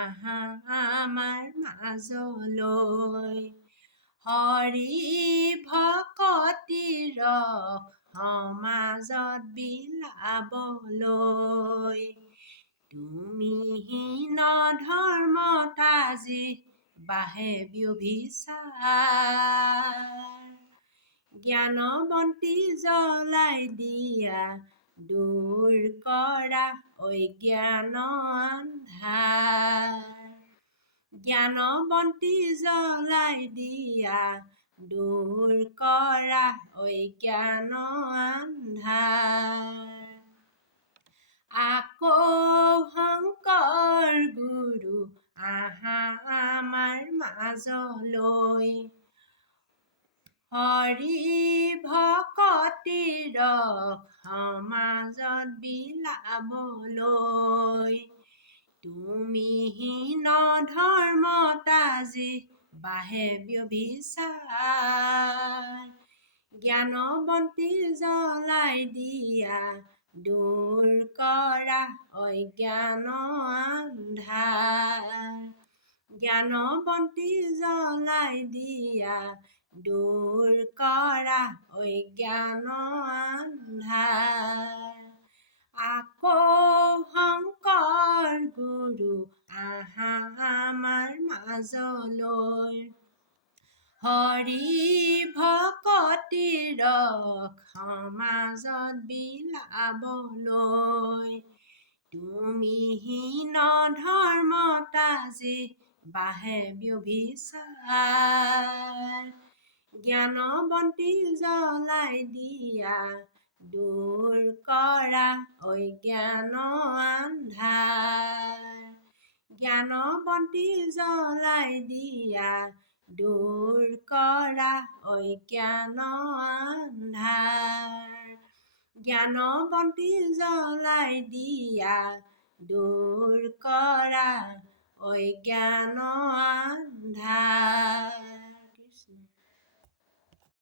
আহা আমাৰ মাজলৈ। হৰি ভকতিৰ সমাজত বিলাবলৈ। তুমিহীন ধৰ্মত আজি বাঢ়ে ব্যভিচাৰ। জ্ঞানবন্তি জ্বলাই দিয়া, দূৰ কৰা অজ্ঞান আন্ধাৰ। জ্ঞানবন্তি জ্বলাই দিয়া, দূৰ কৰা অজ্ঞান আন্ধাৰ। আকৌ শংকৰ গুৰু আহা আমাৰ মাজলৈ। হৰি ভকতিৰ সমাজত বিলাবলৈ। তুমিহীন ধৰ্মত আজি বাঢ়ে ব্যভিচাৰ। জ্ঞানবন্তি জ্বলাই দিয়া, দূৰ কৰা অজ্ঞান আন্ধাৰ। জ্ঞানবন্তি জ্বলাই দিয়া, দূৰ কৰা অজ্ঞান আন্ধাৰ। আকৌ শংকৰ গুৰু আহা আমাৰ মাজলৈ। হৰি ভকতিৰ সমাজত বিলাবলৈ। তুমিহীন ধৰ্মত আজি বাঢ়ে ব্যভিচাৰ। জ্ঞানবন্তি জ্বলাই দিয়া, দূৰ কৰা অজ্ঞান আন্ধাৰ। জ্ঞানবন্তি জ্বলাই দিয়া, দূৰ কৰা অজ্ঞান আন্ধাৰ। জ্ঞানবন্তি জ্বলাই দিয়া, দূৰ কৰা অজ্ঞান আন্ধাৰ।